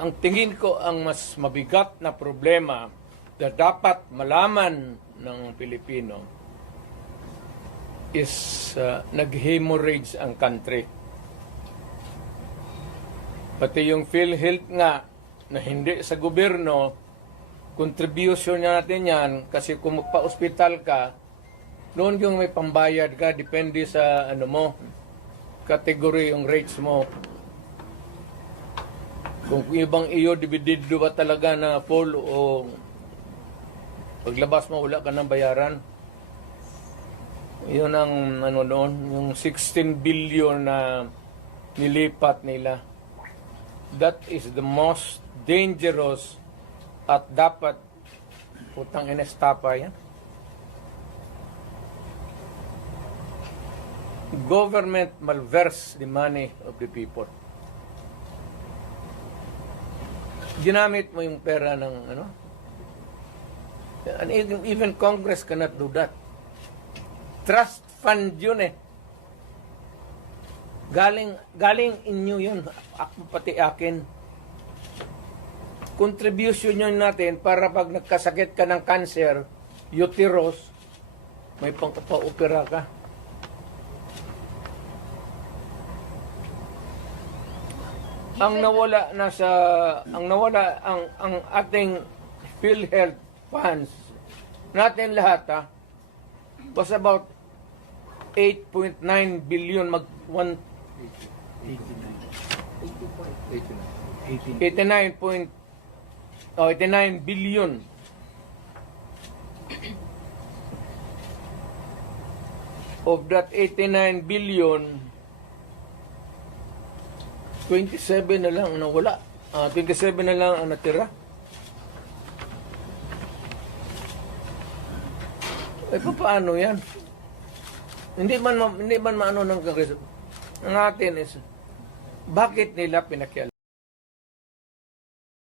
ang tingin ko ang mas mabigat na problema na dapat malaman ng Pilipino is nag-hemorrhage ang country. Pati yung PhilHealth nga na hindi sa gobyerno, contribution natin yan kasi kung magpa-hospital ka, noon yung may pambayad ka, depende sa ano mo, category yung rates mo. Kung ibang iyo, dividido ba talaga na full o paglabas mo, wala ka ng bayaran. Yun ang ano noon, yung 16 billion na nilipat nila. That is the most dangerous at dapat putang inestapa yan. Government malverse the money of the people. Ginamit mo yung pera ng ano? And even Congress cannot do that. Trust fund yun eh. Galing inyo yun. Ako pati akin. Contribution yun natin para pag nagkasakit ka ng cancer, uterus, may pangkapa-opera ka. Ang ating PhilHealth funds natin lahat was about 8.9 billion 89 billion. Of that 89 billion, 27 na lang nawala. 27 na lang ang natira. Paano yan? Hindi man maano ng Kongreso. Ang atin is, bakit nila pinakialam?